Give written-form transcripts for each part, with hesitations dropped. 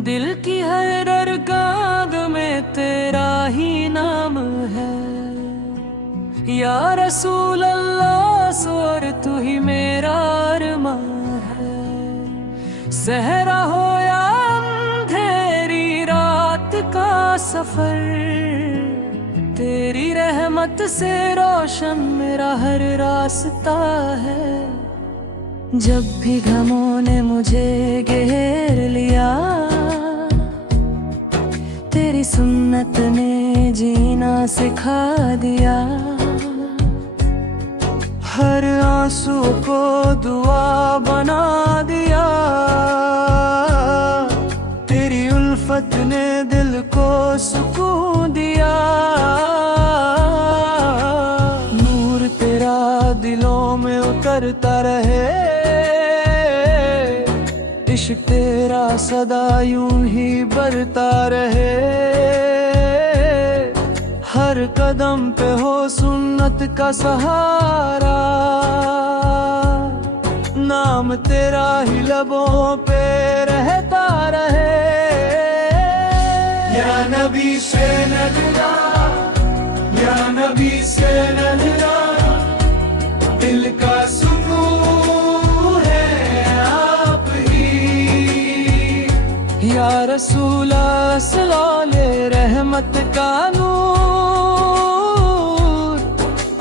दिल की हर दरगाह में तेरा ही नाम है या रसूल अल्लाह, सोर तू ही मेरा अरमान है। सहरा हो या अंधेरी रात का सफर, तेरी रहमत से रोशन मेरा हर रास्ता है। जब भी गमों ने मुझे घेर लिया, तेरी सुन्नत ने जीना सिखा दिया। हर आंसू को दुआ बना दिया, तेरी उल्फत ने दिल को सुकून दिया। नूर तेरा दिलों में उतरता रहे, इश्क तेरा सदा यूं ही बढ़ता रहे। हर कदम पे हो सुन्नत का सहारा, नाम तेरा ही लबों पे रहता रहे। या नबी से नजरा, या नबी से नजरा, दिल का सुकून है आप ही। या रसूल सलाले रहमत का नूर,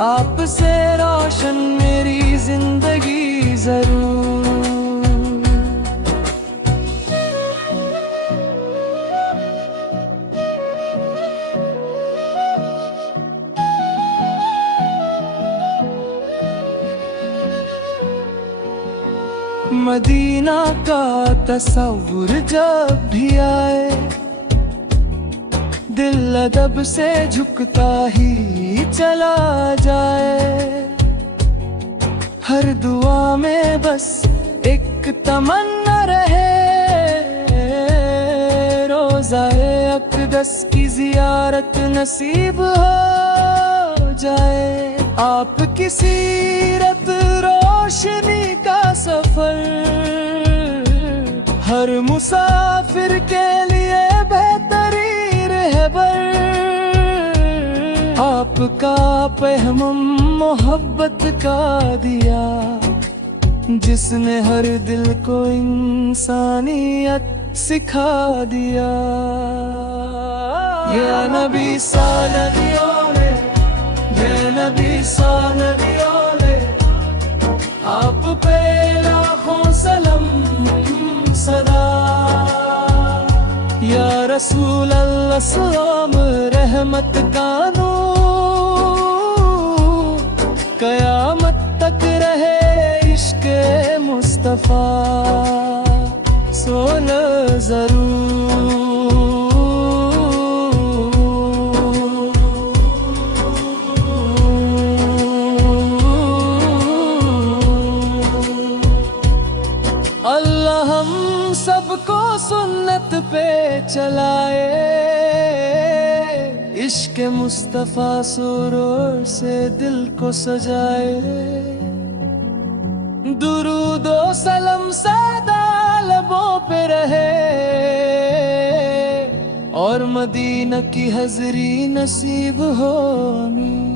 आपसे रोशन मेरी जिंदगी जरूर। मदीना का तस्वुर जब भी आए, दिल अदब से झुकता ही चला जाए। हर दुआ में बस एक तमन्ना रहे, रोज़ाए अक़दस की ज़ियारत नसीब हो जाए। आपकी सीरत रोशनी का सफर, हर मुसाफिर के लिए बेहतरीन रहबर। आपका पैग़ाम मोहब्बत का दिया, जिसने हर दिल को इंसानियत सिखा दिया। या नबी सानदियों ने, या नबी सानदियों ने, आप पे लाखों सलाम सदा। या रसूल अल्लाह सलाम रहमत का नूर, क़यामत तक रहे इश्क़ मुस्तफ़ा सोना जरूर। अल्लाह हम सबको सुन्नत पे चलाए, इश्क़ मुस्तफ़ा सुरूर से दिल को सजाए। दुरूद ओ सलाम सदा लबों पे रहे, और मदीना की हज़री नसीब हो आमीन।